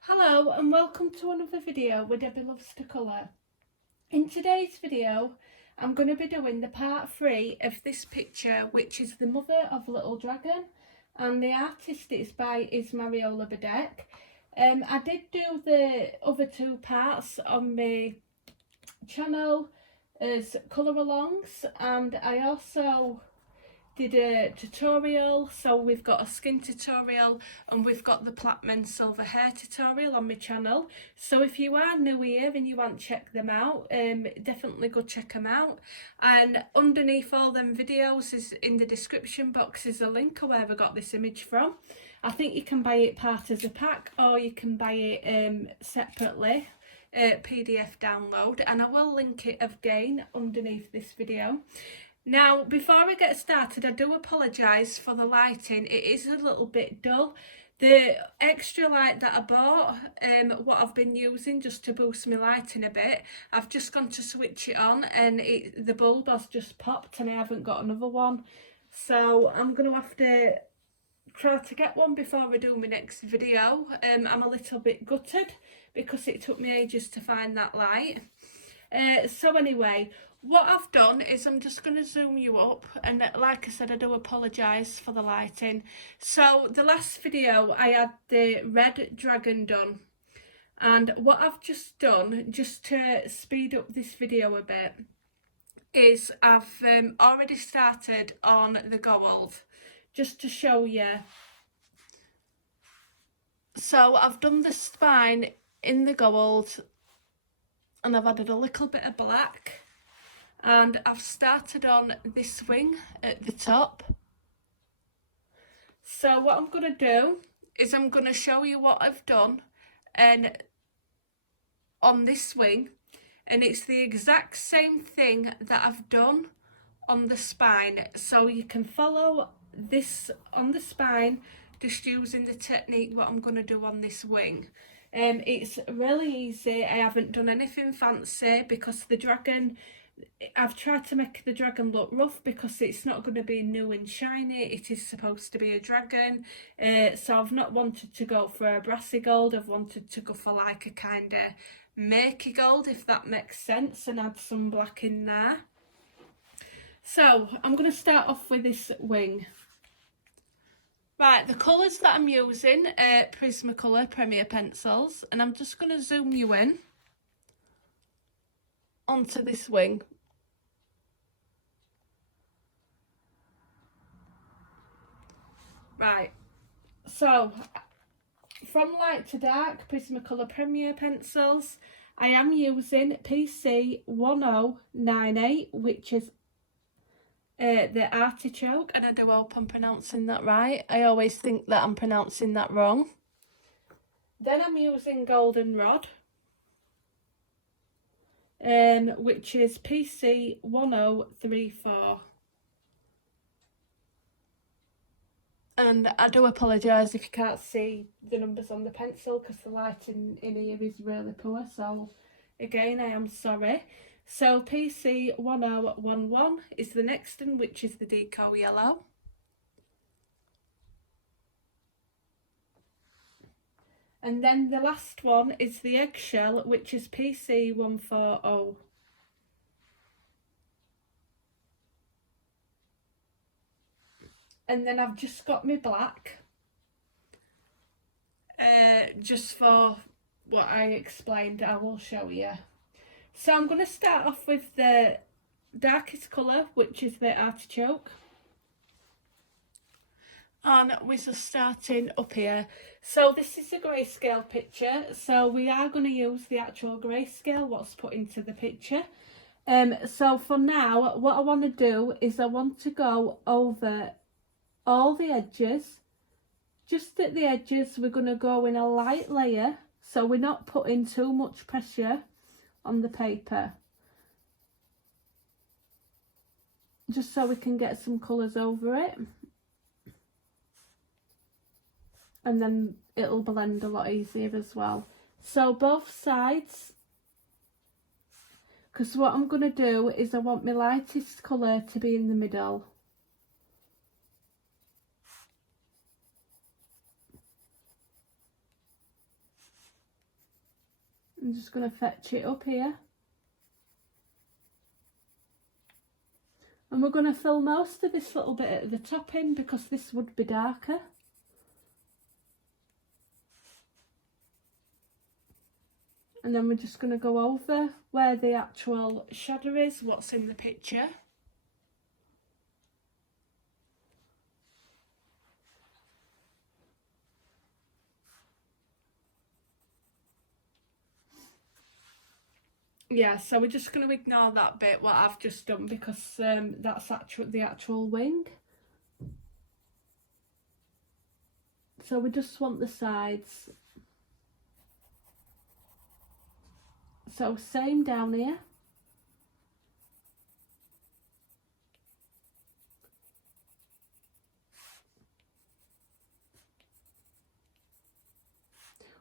Hello and welcome to another video with Debbie Loves to Colour. In today's video I'm going to be doing the part 3 of this picture, which is the mother of Little Dragon, and the artist it's by is Mariola Bedeck. I did do the other two parts on my channel as colour alongs, and I also did a tutorial. So we've got a skin tutorial and we've got the Platinum silver hair tutorial on my channel. So if you are new here and you want to check them out, definitely go check them out. And underneath all them videos is in the description box is a link of where I got this image from. I think you can buy it part as a pack, or you can buy it separately, PDF download, and I will link it again underneath this video. Now, before I get started, I do apologise for the lighting. It is a little bit dull. The extra light that I bought, what I've been using just to boost my lighting a bit, I've just gone to switch it on and the bulb has just popped and I haven't got another one. So I'm going to have to try to get one before I do my next video. I'm a little bit gutted because it took me ages to find that light. So anyway, what I've done is I'm just going to zoom you up, and like I said, I do apologise for the lighting. So the last video I had the red dragon done, and what I've just done, just to speed up this video a bit, is I've already started on the gold, just to show you. So I've done the spine in the gold and I've added a little bit of black, and I've started on this wing at the top. So what I'm going to do is I'm going to show you what I've done and on this wing, and it's the exact same thing that I've done on the spine. So you can follow this on the spine just using the technique what I'm going to do on this wing. It's really easy. I haven't done anything fancy because the dragon, I've tried to make the dragon look rough because it's not going to be new and shiny. It is supposed to be a dragon, so I've not wanted to go for a brassy gold. I've wanted to go for like a kind of murky gold, if that makes sense, and add some black in there. So I'm going to start off with this wing. Right, the colours that I'm using are Prismacolor Premier pencils, and I'm just going to zoom you in onto this wing. Right, so from light to dark, Prismacolor Premier pencils, I am using PC 1098, which is the artichoke, and I do hope I'm pronouncing that right. I always think that I'm pronouncing that wrong. Then I'm using Goldenrod, which is PC 1034. And I do apologise if you can't see the numbers on the pencil because the lighting in here is really poor, so again I am sorry. So PC 1011 is the next one, which is the Decoy Yellow. And then the last one is the Eggshell, which is PC 140. And then I've just got my black, just for what I explained. I will show you. So I'm going to start off with the darkest colour, which is the artichoke. And we're just starting up here. So this is a grayscale picture, so we are going to use the actual grayscale, what's put into the picture. So for now, what I want to do is I want to go over all the edges. Just at the edges, we're going to go in a light layer, so we're not putting too much pressure on the paper, just so we can get some colours over it, and then it'll blend a lot easier as well. So both sides, because what I'm going to do is I want my lightest colour to be in the middle. I'm just going to fetch it up here. And we're going to fill most of this little bit at the top in because this would be darker. And then we're just going to go over where the actual shadow is, what's in the picture. Yeah, so we're just going to ignore that bit, what I've just done, because that's the actual wing. So we just want the sides. So same down here.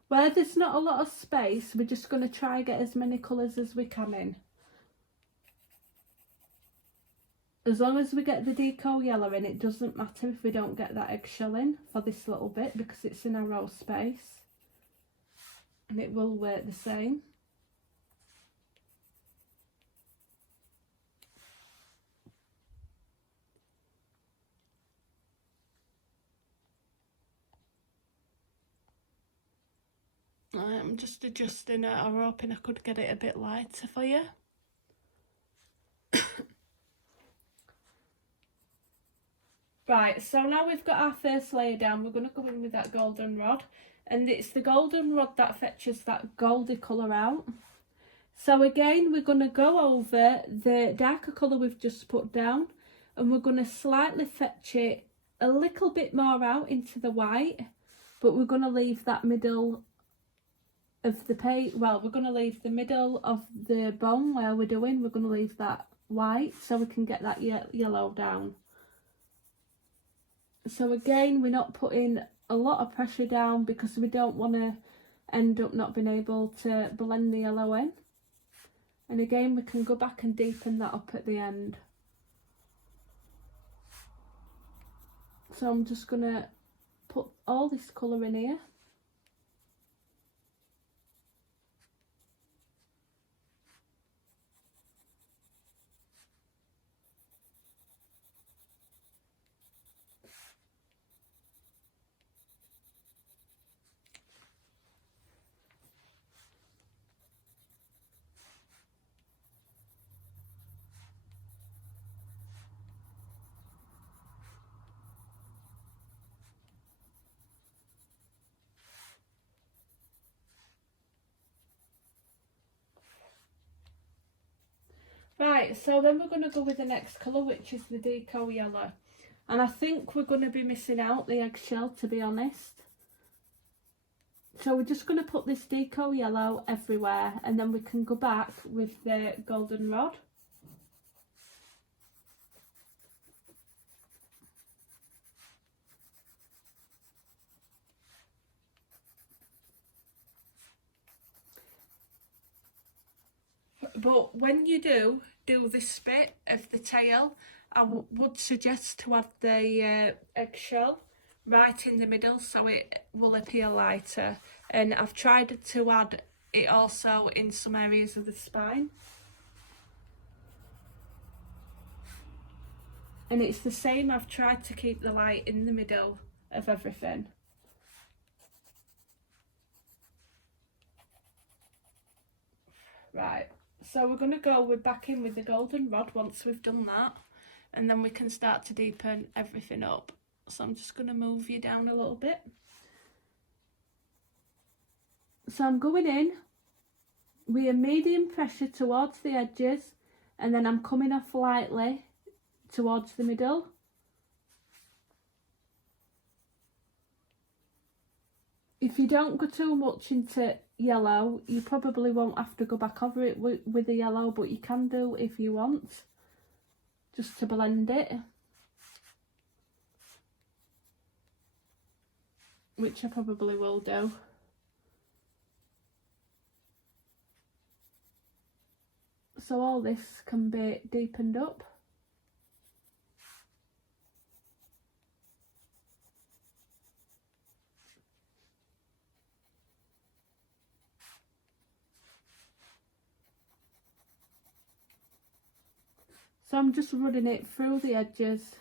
Where there's not a lot of space, we're just going to try get as many colours as we can in. As long as we get the Decoy Yellow in, it doesn't matter if we don't get that eggshell in for this little bit because it's a narrow space. And it will work the same. I'm just adjusting it, or hoping I could get it a bit lighter for you. Right, so now we've got our first layer down, we're going to go in with that golden rod. And it's the golden rod that fetches that goldy colour out. So again, we're going to go over the darker colour we've just put down. And we're going to slightly fetch it a little bit more out into the white. But we're going to leave that middle of the page, well, we're going to leave the middle of the bone where we're doing, we're going to leave that white so we can get that yellow down. So again, we're not putting a lot of pressure down because we don't want to end up not being able to blend the yellow in. And again, we can go back and deepen that up at the end. So I'm just going to put all this colour in here. Right, so then we're going to go with the next colour, which is the Decoy Yellow. And I think we're going to be missing out the eggshell, to be honest. So we're just going to put this Decoy Yellow everywhere, and then we can go back with the golden rod. But when you do this bit of the tail, I would suggest to add the eggshell right in the middle so it will appear lighter. And I've tried to add it also in some areas of the spine. And it's the same, I've tried to keep the light in the middle of everything. Right. So we're going to go back in with the golden rod once we've done that, and then we can start to deepen everything up. So I'm just going to move you down a little bit. So I'm going in with a medium pressure towards the edges, and then I'm coming off lightly towards the middle. If you don't go too much into yellow, you probably won't have to go back over it with the yellow, but you can do if you want, just to blend it, which I probably will do. So all this can be deepened up. So I'm just running it through the edges.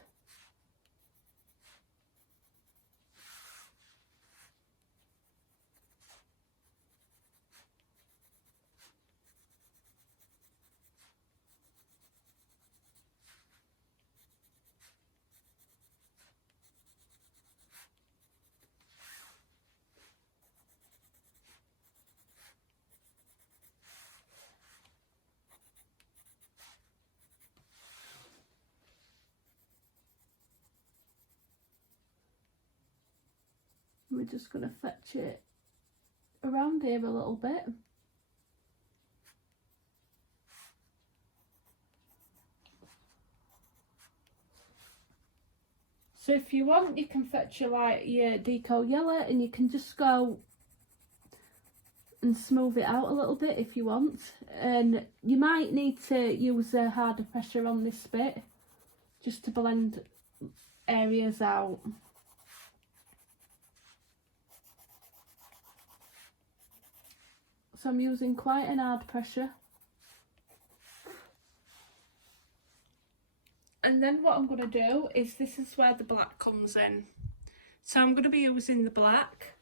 We're just going to fetch it around here a little bit. So if you want, you can fetch your Decoy Yellow, and you can just go and smooth it out a little bit if you want. And you might need to use a harder pressure on this bit just to blend areas out. So I'm using quite an hard pressure. And then what I'm going to do is, this is where the black comes in. So I'm going to be using the black.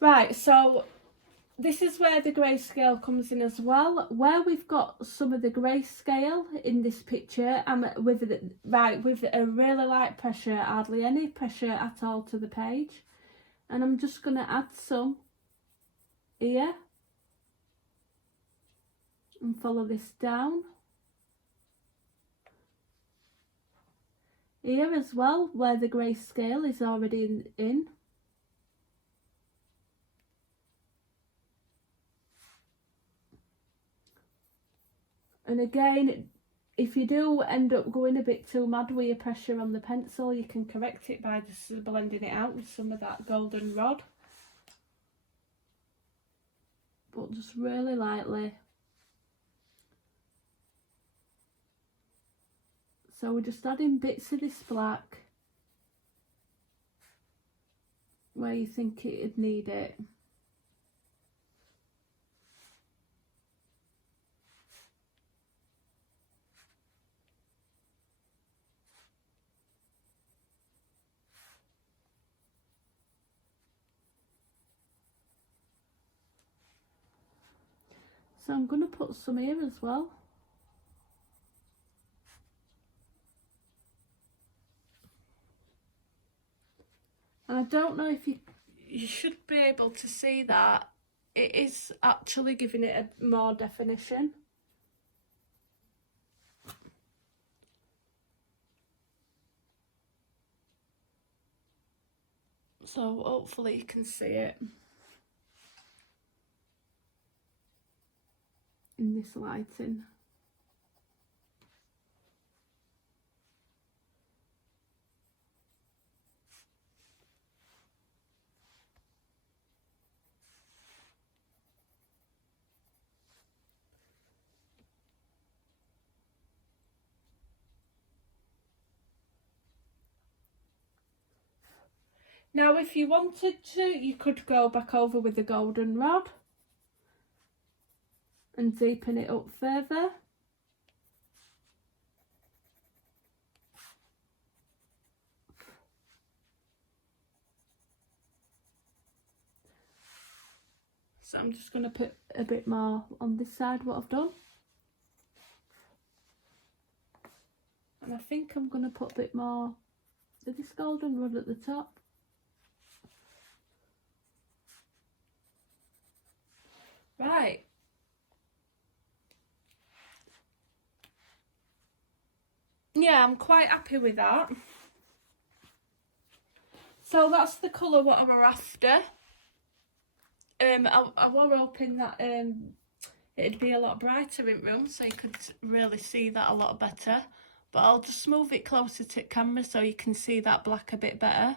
Right, so this is where the grayscale comes in as well. Where we've got some of the grayscale in this picture, I'm with a really light pressure, hardly any pressure at all to the page. And I'm just going to add some here and follow this down. Here as well, where the grayscale is already in. And again, if you do end up going a bit too mad with your pressure on the pencil, you can correct it by just blending it out with some of that golden rod. But just really lightly. So we're just adding bits of this black where you think it'd need it. So I'm going to put some here as well. And I don't know if you should be able to see that. It is actually giving it a more definition. So hopefully you can see it in this lighting. Now if you wanted to, you could go back over with the golden rod and deepen it up further. So I'm just going to put a bit more on this side, what I've done. And I think I'm going to put a bit more of this golden rod at the top. Right. Yeah, I'm quite happy with that. So that's the colour what I were after. I were hoping that it'd be a lot brighter in room so you could really see that a lot better. But I'll just move it closer to the camera so you can see that black a bit better.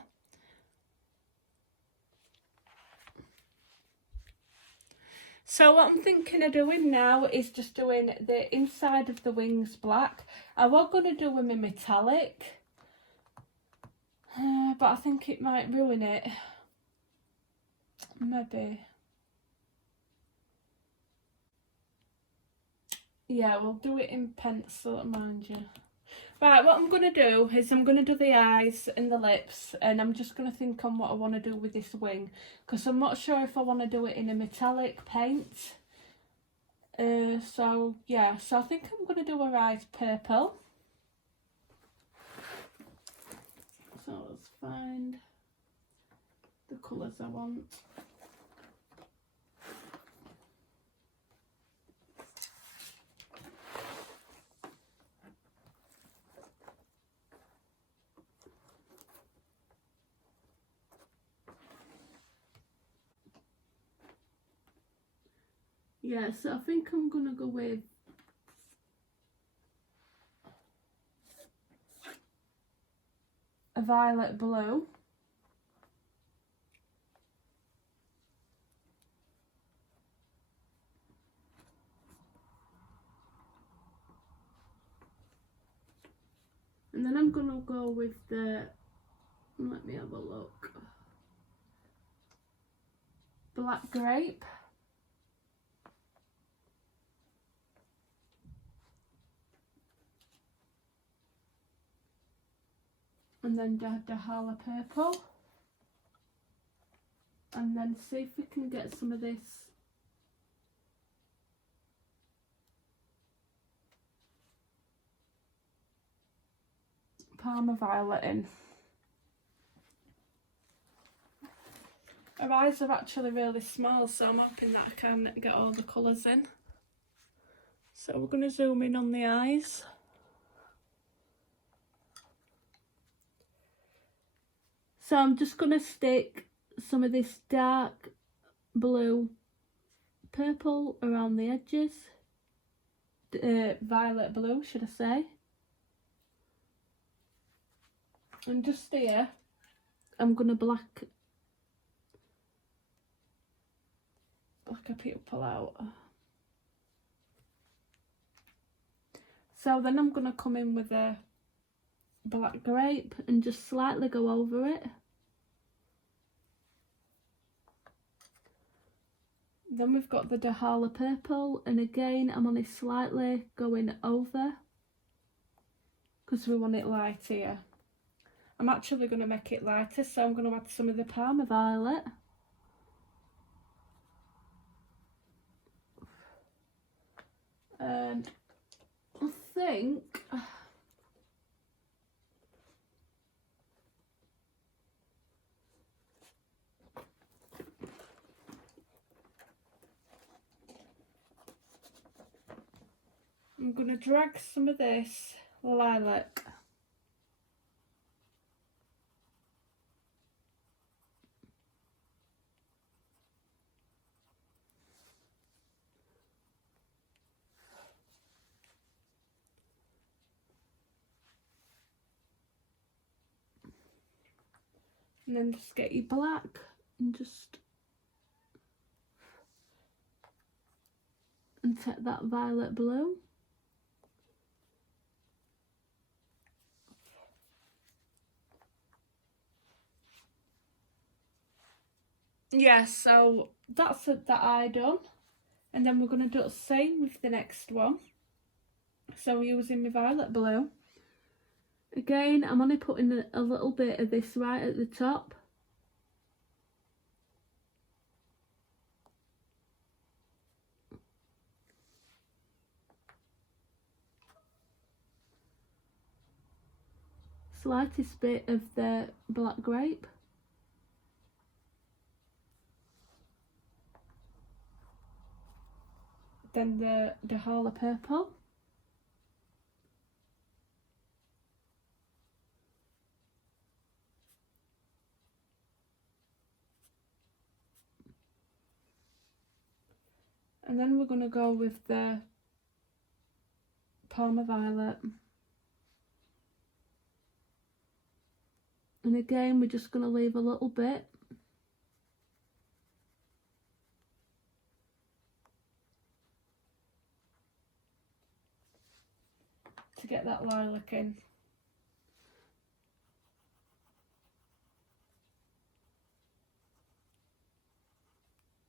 So what I'm thinking of doing now is just doing the inside of the wings black. I was going to do them in metallic, but I think it might ruin it. Maybe. Yeah, we'll do it in pencil, mind you. Right, what I'm going to do is I'm going to do the eyes and the lips, and I'm just going to think on what I want to do with this wing, because I'm not sure if I want to do it in a metallic paint. So yeah, so I think I'm going to do her eyes purple. So let's find the colours I want. Yeah, so I think I'm gonna go with a violet blue. And then I'm gonna go with the, let me have a look, black grape. And then the Hala purple. And then see if we can get some of this Parma violet in. Her eyes are actually really small, so I'm hoping that I can get all the colours in. So we're going to zoom in on the eyes. So I'm just going to stick some of this dark blue purple around the edges. Violet blue, should I say. And just here, I'm going to black a pupil out. So then I'm going to come in with a black grape and just slightly go over it. Then we've got the Dahala purple, and again I'm only slightly going over because we want it light here. I'm actually going to make it lighter, so I'm going to add some of the Parma violet. And I think I'm going to drag some of this lilac and then just get your black and just take that violet blue. Yeah, so that's that eye done, and then we're going to do the same with the next one. So we're using my violet blue. Again, I'm only putting a little bit of this right at the top. Slightest bit of the black grape. Then the Dahala purple. And then we're going to go with the Parma violet. And again, we're just going to leave a little bit. To get that lilac in.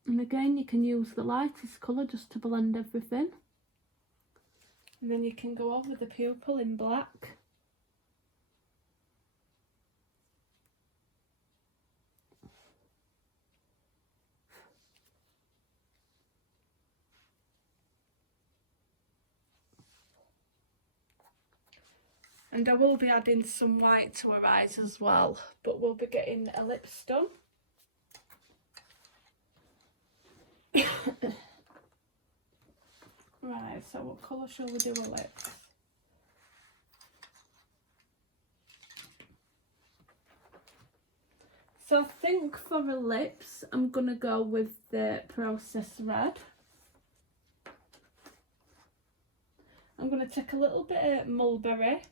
And again, you can use the lightest colour just to blend everything. And then you can go over the pupil in black. And I will be adding some white to her eyes as well, but we'll be getting her lips done. Right, so what colour shall we do her lips? So I think for her lips, I'm going to go with the Process Red. I'm going to take a little bit of mulberry.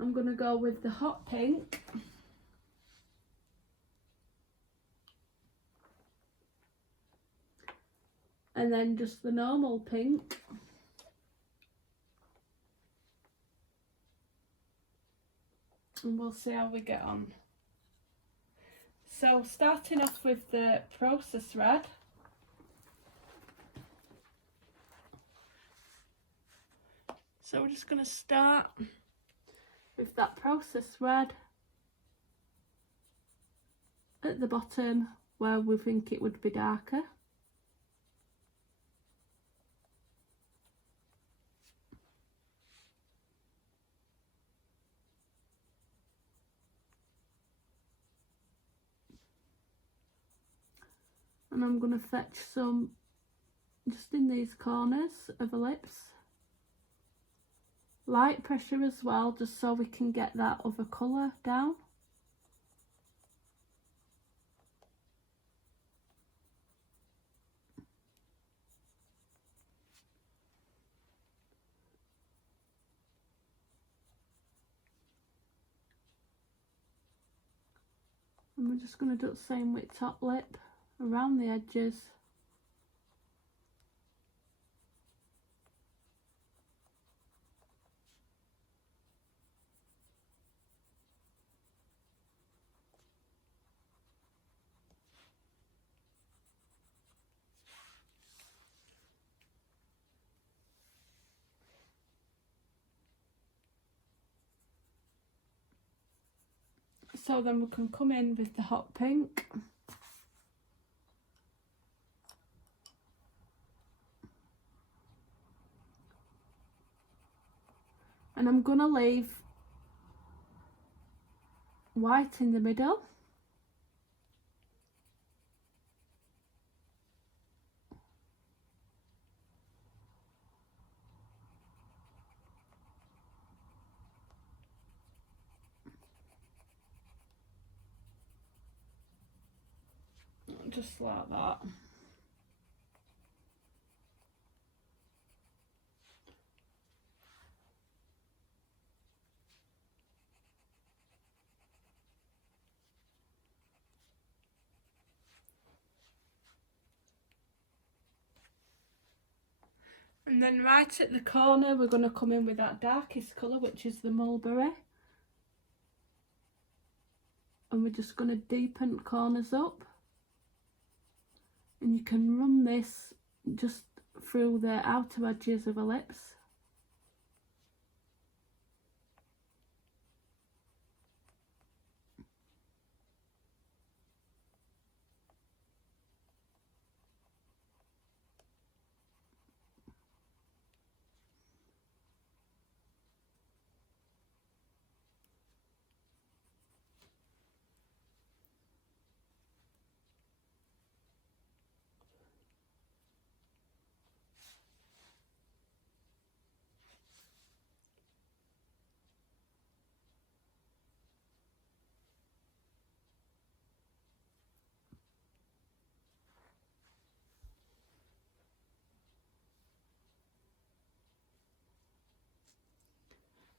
I'm going to go with the hot pink. And then just the normal pink. And we'll see how we get on. So starting off with the Process Red. So we're just going to start with that Process Red at the bottom where we think it would be darker. And I'm going to fetch some just in these corners of the lips. Light pressure as well, just so we can get that other colour down. And we're just going to do the same with top lip, around the edges. So then we can come in with the hot pink. And I'm going to leave white in the middle. Just like that. And then right at the corner we're going to come in with that darkest colour, which is the mulberry. And we're just going to deepen corners up. And you can run this just through the outer edges of the lips.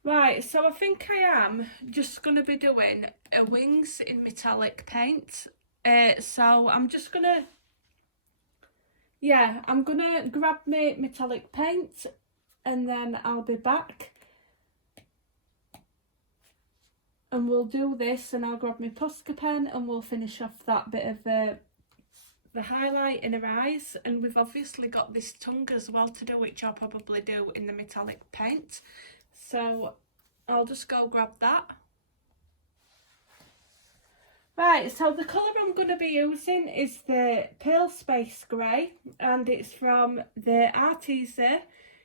Right, so I think I am just going to be doing wings in metallic paint. So I'm just going to, I'm going to grab my metallic paint and then I'll be back. And we'll do this and I'll grab my Posca pen and we'll finish off that bit of the highlight in her eyes, and we've obviously got this tongue as well to do, which I'll probably do in the metallic paint. So I'll just go grab that. Right, so the colour I'm going to be using is the Pale Space Grey, and it's from the Arteza.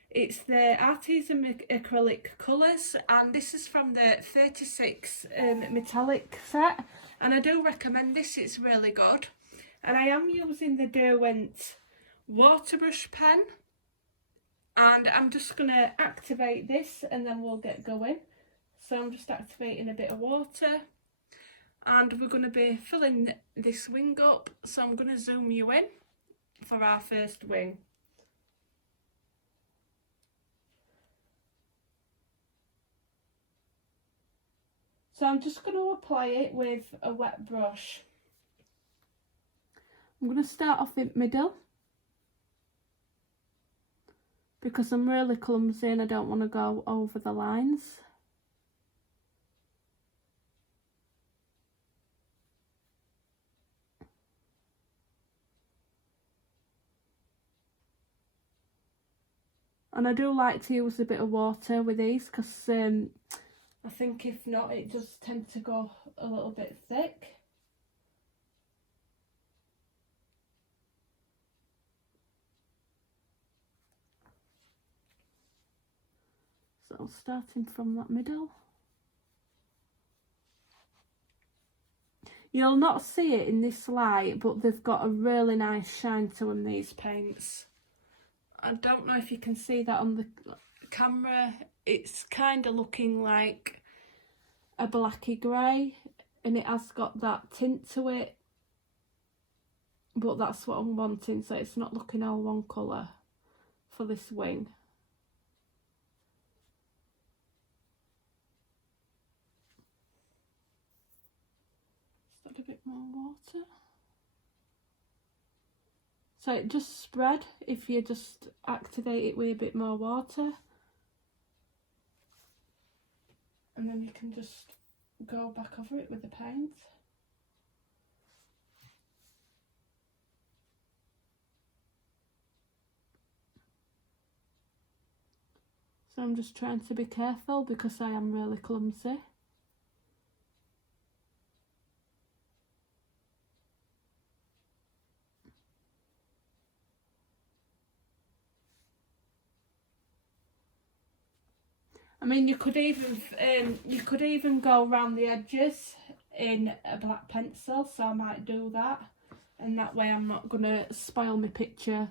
It's the Arteza acrylic colours, and this is from the 36 metallic set, and I do recommend this, it's really good. And I am using the Derwent waterbrush pen, and I'm just going to activate this and then we'll get going. So I'm just activating a bit of water, and we're going to be filling this wing up, so I'm going to zoom you in for our first wing. So I'm just going to apply it with a wet brush. I'm going to start off in the middle because I'm really clumsy and I don't want to go over the lines. And I do like to use a bit of water with these because I think if not it does tend to go a little bit thick. So starting from that middle. You'll not see it in this light, but they've got a really nice shine to them, these paints. I don't know if you can see that on the camera. It's kind of looking like a blacky grey, and it has got that tint to it, but that's what I'm wanting, so it's not looking all one colour for this wing. Just add a bit more water. So it just spread if you just activate it with a bit more water. And then you can just go back over it with the paint. So I'm just trying to be careful because I am really clumsy. I mean, you could even go around the edges in a black pencil, so I might do that, and that way I'm not gonna spoil my picture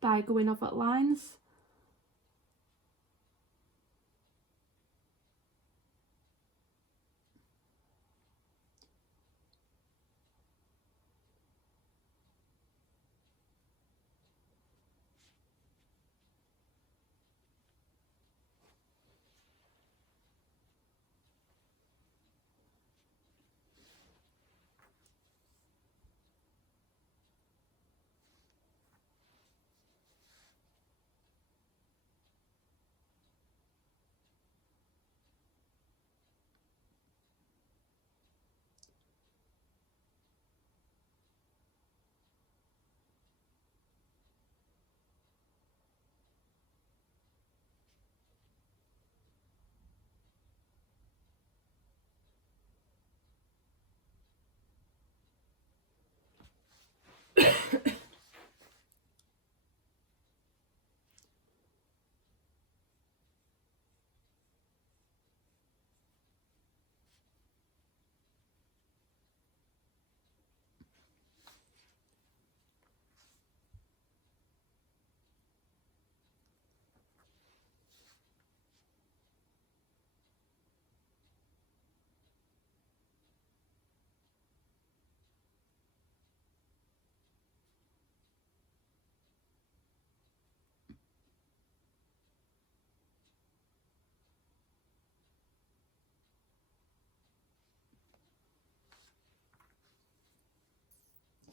by going over lines.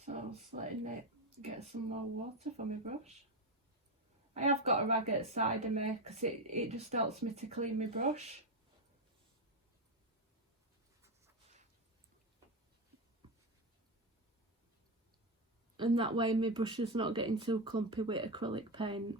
So I'm just letting it get some more water from my brush. I have got a rag at the side of me because it just helps me to clean my brush. and that way my brush is not getting too clumpy with acrylic paint.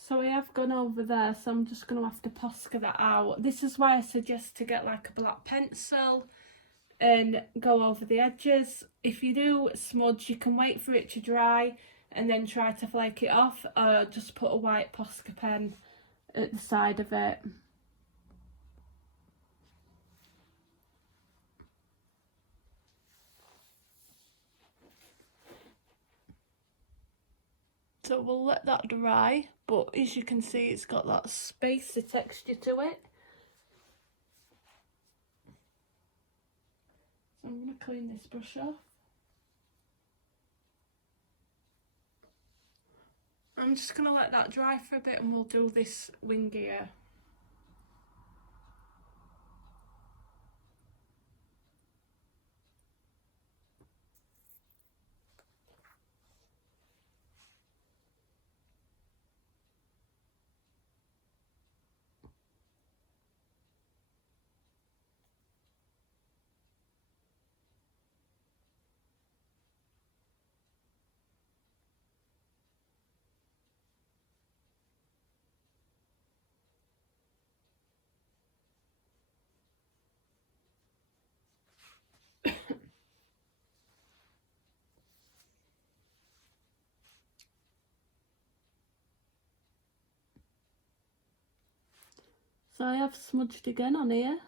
So I have gone over there, so I'm just going to have to Posca that out. This is why I suggest to get like a black pencil and go over the edges. If you do smudge, you can wait for it to dry and then try to flake it off, or just put a white Posca pen at the side of it. So we'll let that dry, but as you can see, it's got that spacey texture to it. So I'm going to clean this brush off. I'm just going to let that dry for a bit and we'll do this wing ear. So I have smudged again on here.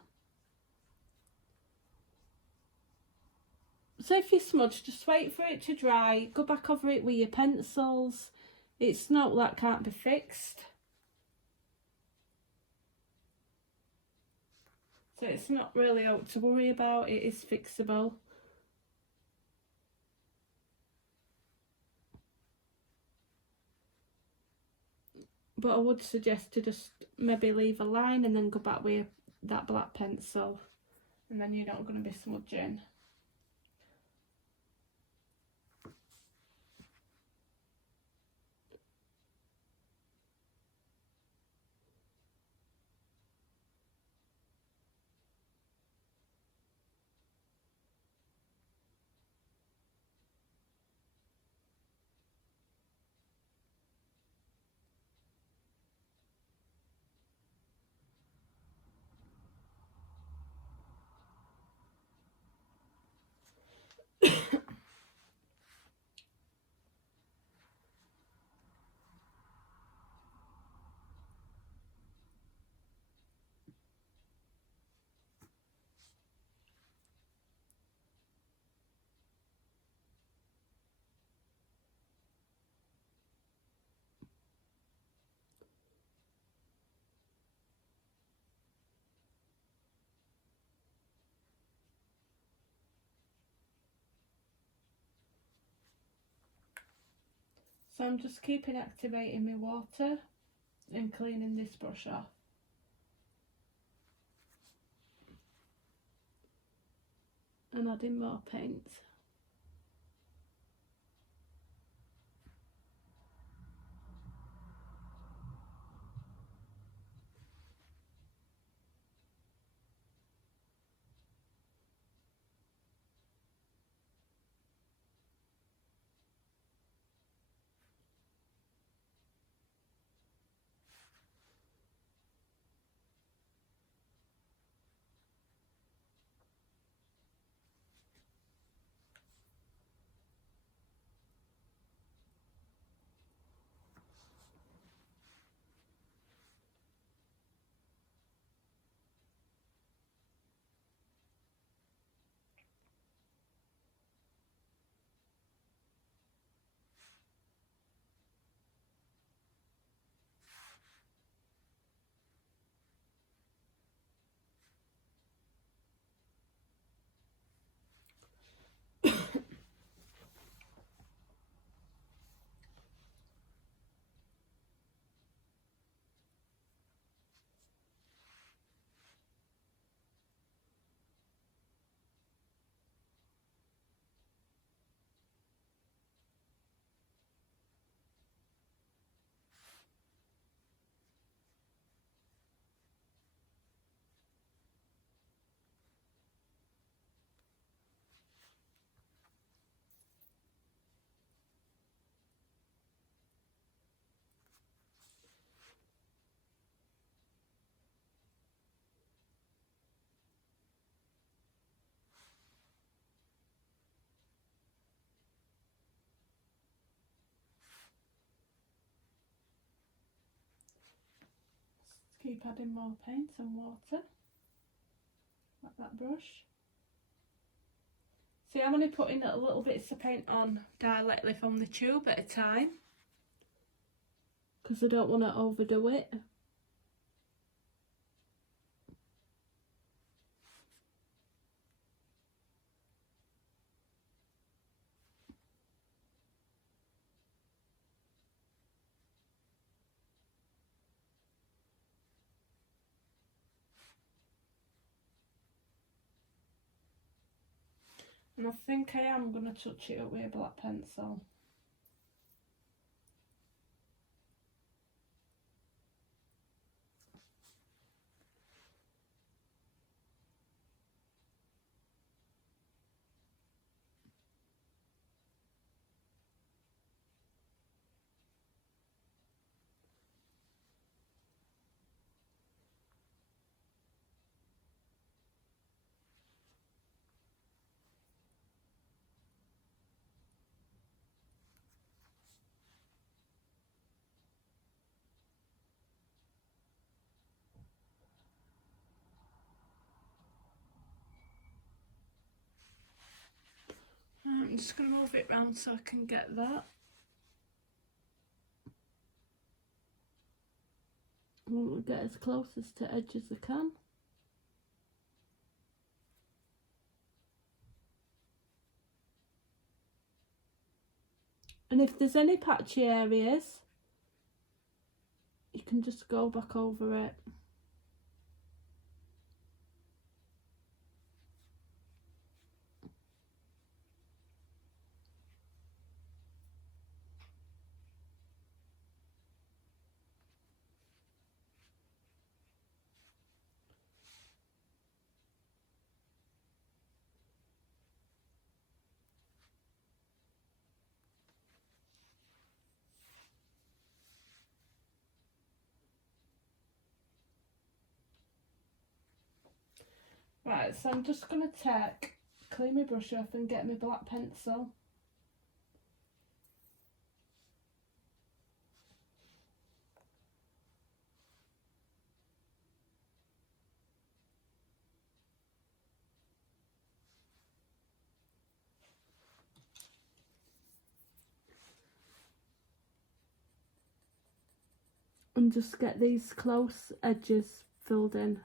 So if you smudge, just wait for it to dry, go back over it with your pencils. It's not that can't be fixed. So it's not really out to worry about, it is fixable. But I would suggest to just maybe leave a line and then go back with that black pencil, and then you're not going to be smudging. So I'm just keeping activating my water and cleaning this brush off. And adding more paint. keep adding more paint and water, like that brush. See, I'm only putting a little bits of paint on directly from the tube at a time, because I don't want to overdo it. And I think I am going to touch it up with a black pencil. I'm just going to move it round so I can get that. I want to get as close to edge as I can. And if there's any patchy areas, you can just go back over it. Right, so I'm just going to clean my brush off and get my black pencil. And just get these close edges filled in.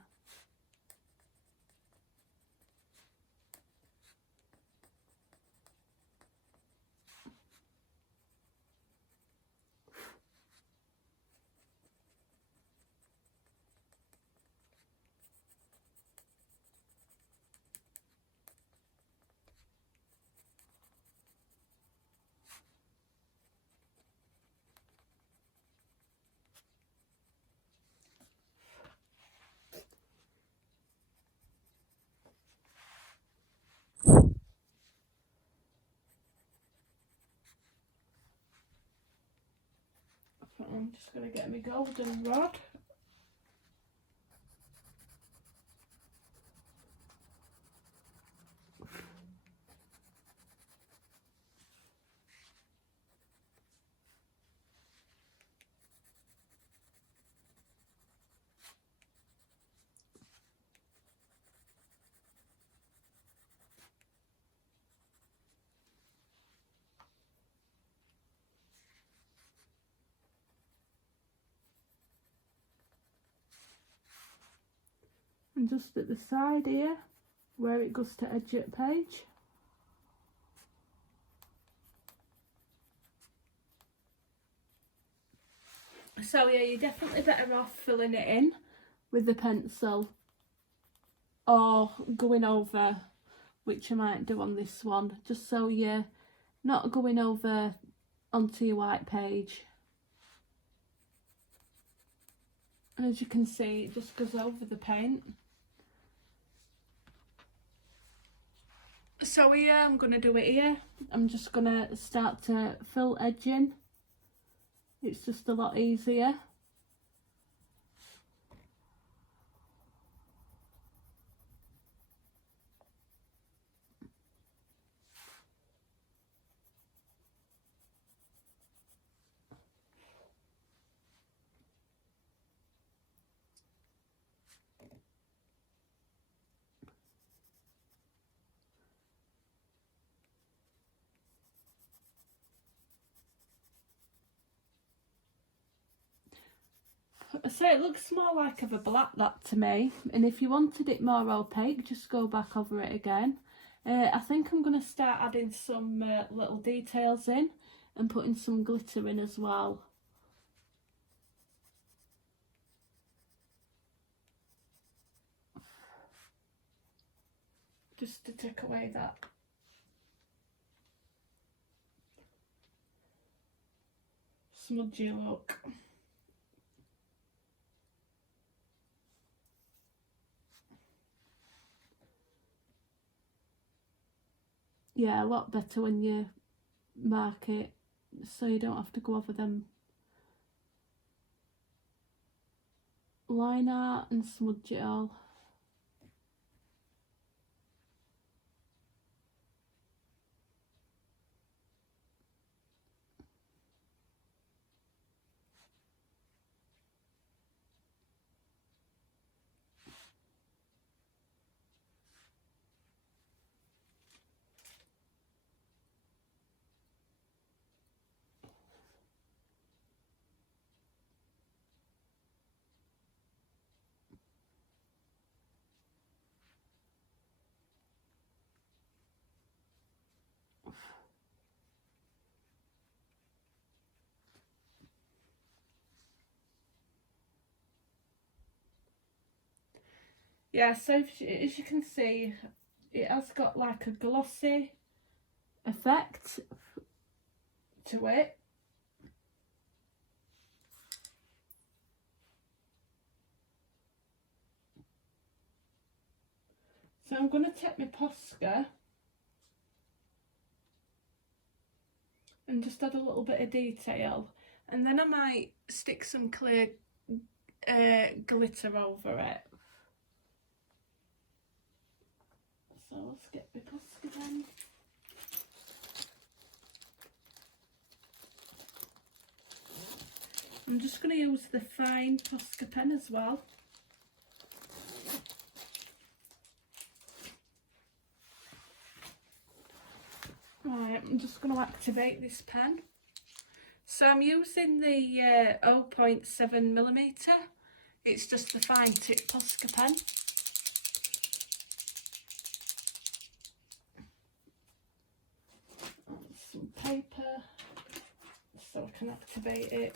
I'm just going to get my golden rod. And just at the side here, where it goes to edge at page. So yeah, you're definitely better off filling it in with the pencil or going over, which I might do on this one, just so you're not going over onto your white page. And as you can see, it just goes over the paint. So here, I'm going to do it here. I'm just going to start to fill edging. It's just a lot easier. So it looks more like of a black, that to me, and if you wanted it more opaque, just go back over it again. I think I'm going to start adding some little details in and putting some glitter in as well. Just to take away that smudgy look. Yeah, a lot better when you mark it, so you don't have to go over them line art and smudge it all. Yeah, so as you can see, it has got like a glossy effect to it. So I'm going to take my Posca and just add a little bit of detail, and then I might stick some clear glitter over it. So let's get my Posca then. I'm just going to use the fine Posca pen as well. Right, I'm just going to activate this pen. So I'm using the 0.7mm. It's just the fine tip Posca pen. Some paper so I can activate it.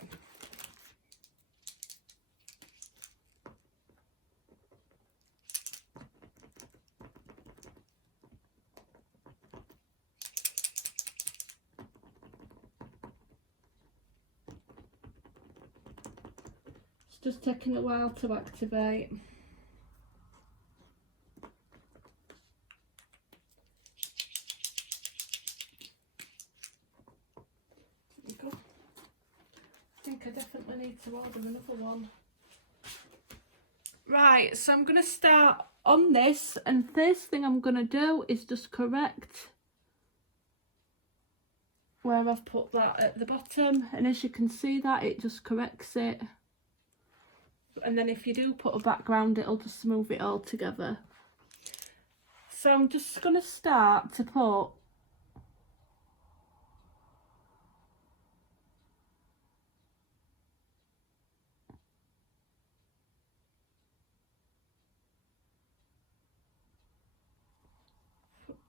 It's just taking a while to activate. There we go. I think I definitely need to order another one. Right, so I'm going to start on this, and first thing I'm going to do is just correct where I've put that at the bottom, and as you can see that it just corrects it, and then if you do put a background it'll just smooth it all together. So I'm just going to start to put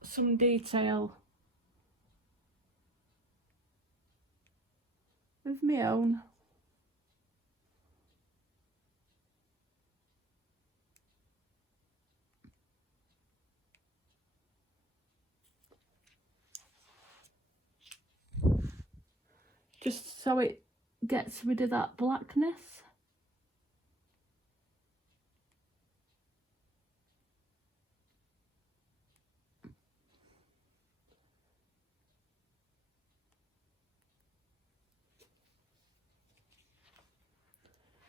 some detail with my own. Just so it gets rid of that blackness.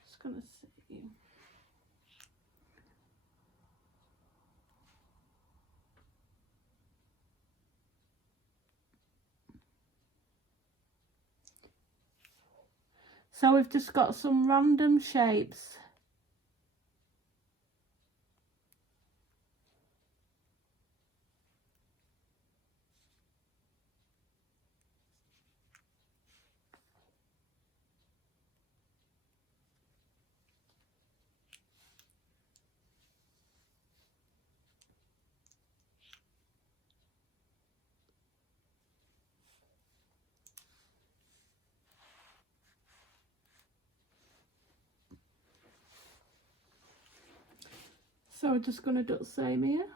Just gonna see. So we've just got some random shapes. So we're just going to do the same here.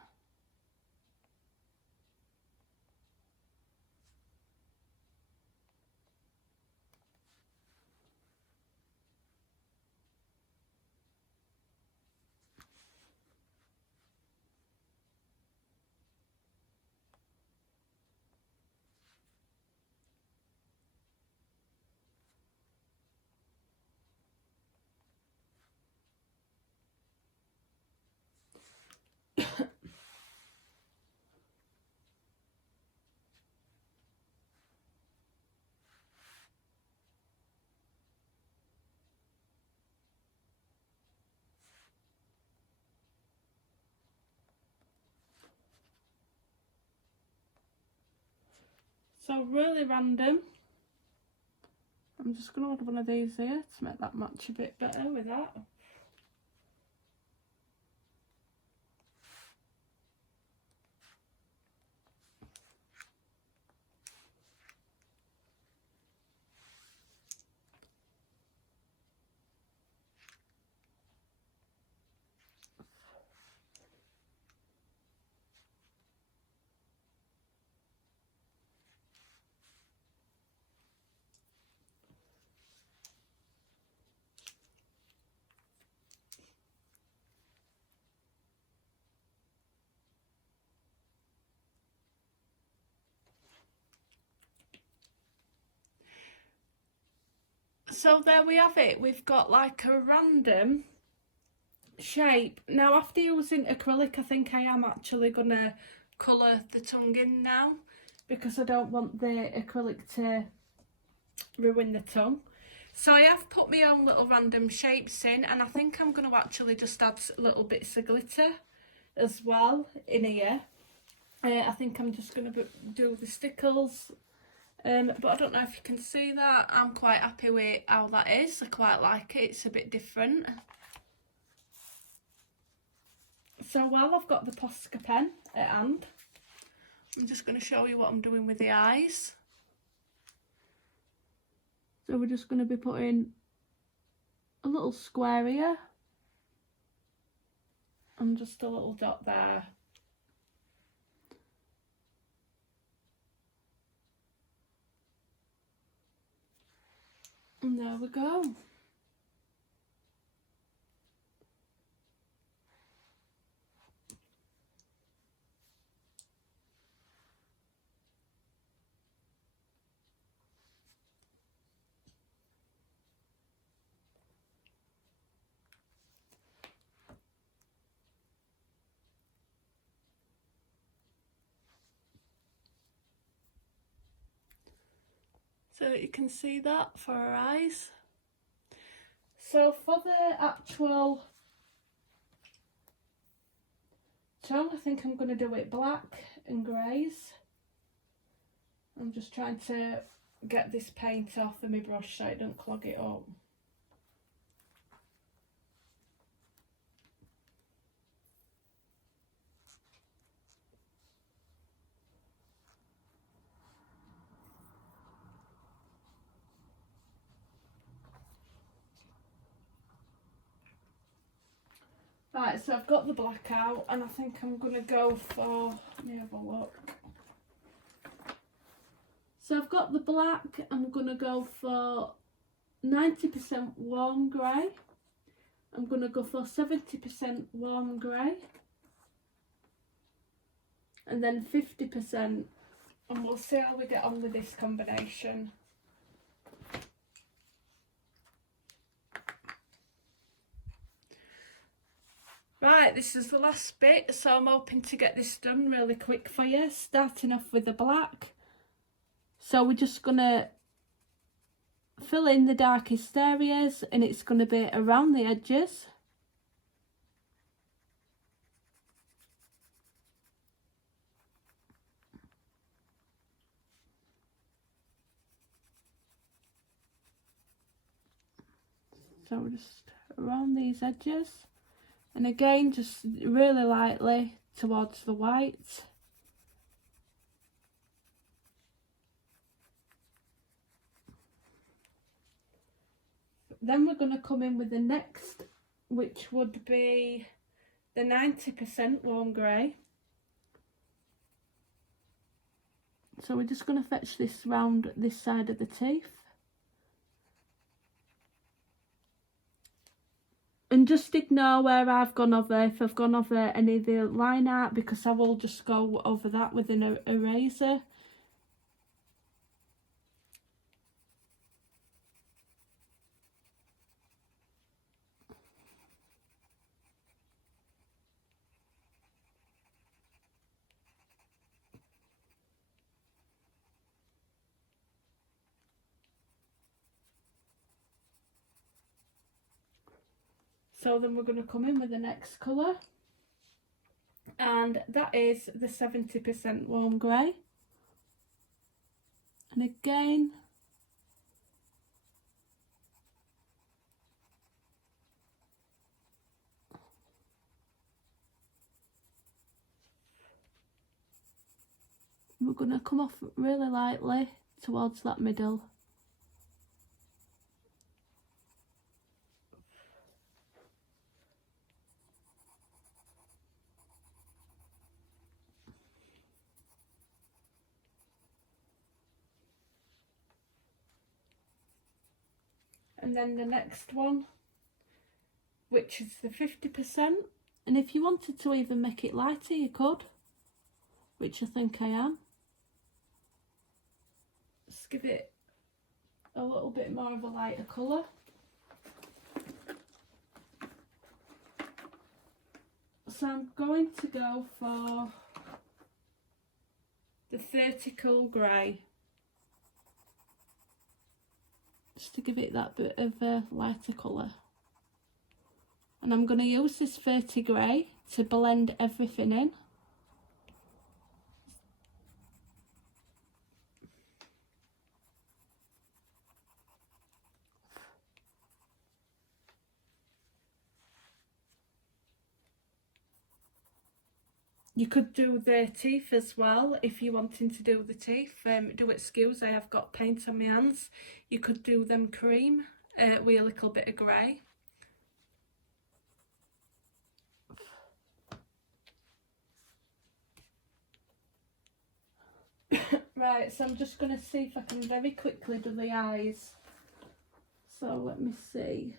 So really random. I'm just going to add one of these here to make that match a bit better with that. So there we have it. We've got like a random shape. Now after using acrylic, I think I am actually going to colour the tongue in now, because I don't want the acrylic to ruin the tongue. So I have put my own little random shapes in, and I think I'm going to actually just add little bits of glitter as well in here. I think I'm just going to do the stickles. But I don't know if you can see that. I'm quite happy with how that is. I quite like it. It's a bit different. So while I've got the Posca pen at hand, I'm just going to show you what I'm doing with the eyes. So we're just going to be putting a little square here and just a little dot there. And there we go. So you can see that for our eyes. So for the actual tongue, I think I'm going to do it black and greys. I'm just trying to get this paint off of my brush so it don't clog it up. Right, so I've got the black out, and I think I'm going to go for, let me have a look. So I've got the black, I'm going to go for 90% warm grey. I'm going to go for 70% warm grey. And then 50%, and we'll see how we get on with this combination. Right, this is the last bit, so I'm hoping to get this done really quick for you, starting off with the black. So we're just going to fill in the darkest areas, and it's going to be around the edges. So we're just around these edges. And again, just really lightly towards the white. Then we're going to come in with the next, which would be the 90% warm grey. So we're just going to fetch this round this side of the teeth. And just ignore where I've gone over, if I've gone over any of the line art, because I will just go over that with an eraser. So then we're going to come in with the next colour, and that is the 70% warm grey. And again, we're going to come off really lightly towards that middle. And then the next one, which is the 50%. And if you wanted to even make it lighter, you could, which I think I am. Just give it a little bit more of a lighter colour. So I'm going to go for the vertical grey, just to give it that bit of a lighter colour. And I'm going to use this 30 grey to blend everything in. You could do the teeth as well if you're wanting to do the teeth. Do excuse, I have got paint on my hands. You could do them cream with a little bit of grey. Right, so I'm just going to see if I can very quickly do the eyes. So let me see.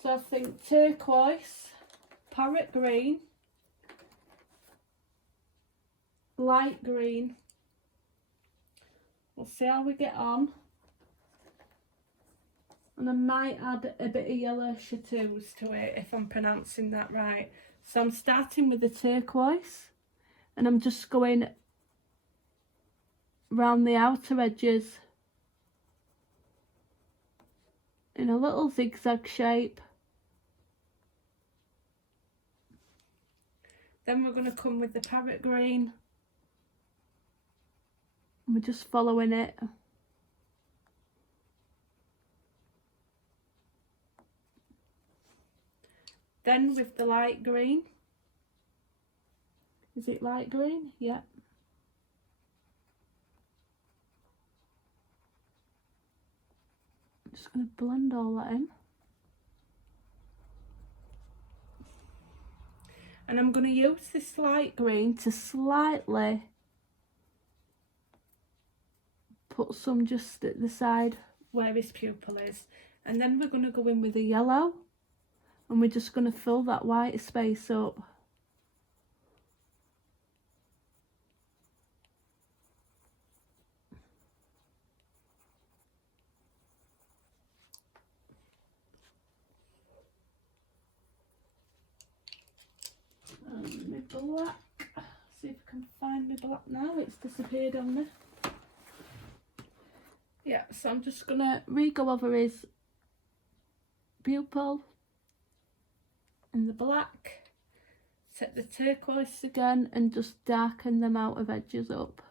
So I think turquoise, parrot green, light green. We'll see how we get on. And I might add a bit of yellow chartreuse to it if I'm pronouncing that right. So I'm starting with the turquoise and I'm just going round the outer edges in a little zigzag shape. Then we're going to come with the parrot green. And we're just following it. Then with the light green. Is it light green? Yep. I'm just going to blend all that in. And I'm going to use this light green to slightly put some just at the side where his pupil is. And then we're going to go in with the yellow. And we're just going to fill that white space up. And my black. See if I can find my black now. It's disappeared on me. Yeah, so I'm just going to re-go over his pupil in the black, set the turquoise again and just darken them out of edges up.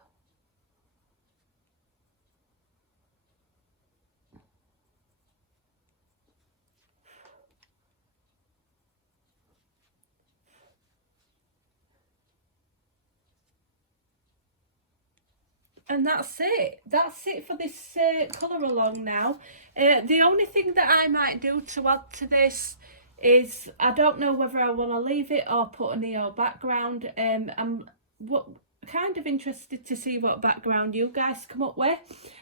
And that's it for this colour along now. The only thing that I might do to add to this is, I don't know whether I want to leave it or put a neo background. I'm kind of interested to see what background you guys come up with.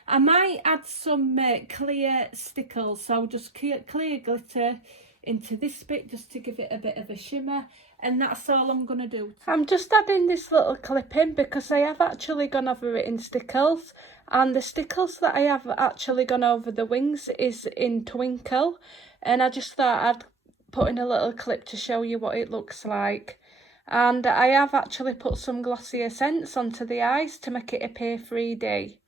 I might add some clear stickles, so just clear glitter into this bit just to give it a bit of a shimmer, and that's all I'm going to do. I'm just adding this little clip in because I have actually gone over it in stickles, and the stickles that I have actually gone over the wings is in Twinkle, and I just thought I'd put in a little clip to show you what it looks like. And I have actually put some Glossier Scents onto the eyes to make it appear 3D.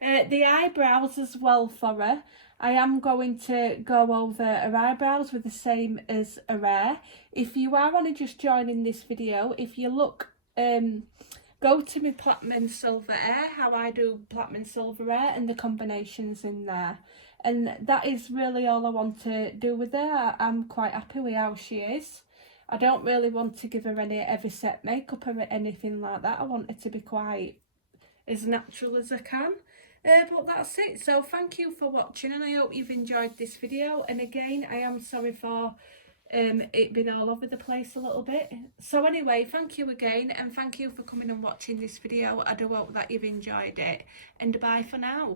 The eyebrows as well for her. I am going to go over her eyebrows with the same as her hair. If you are only just joining this video, if you look, go to my platinum and silver hair, how I do platinum and silver hair, and the combinations in there. And that is really all I want to do with her. I'm quite happy with how she is. I don't really want to give her any heavy set makeup or anything like that. I want her to be quite as natural as I can. But that's it. So thank you for watching, and I hope you've enjoyed this video. And again, I am sorry for it being all over the place a little bit. So anyway, thank you again, and thank you for coming and watching this video. I do hope that you've enjoyed it, and bye for now.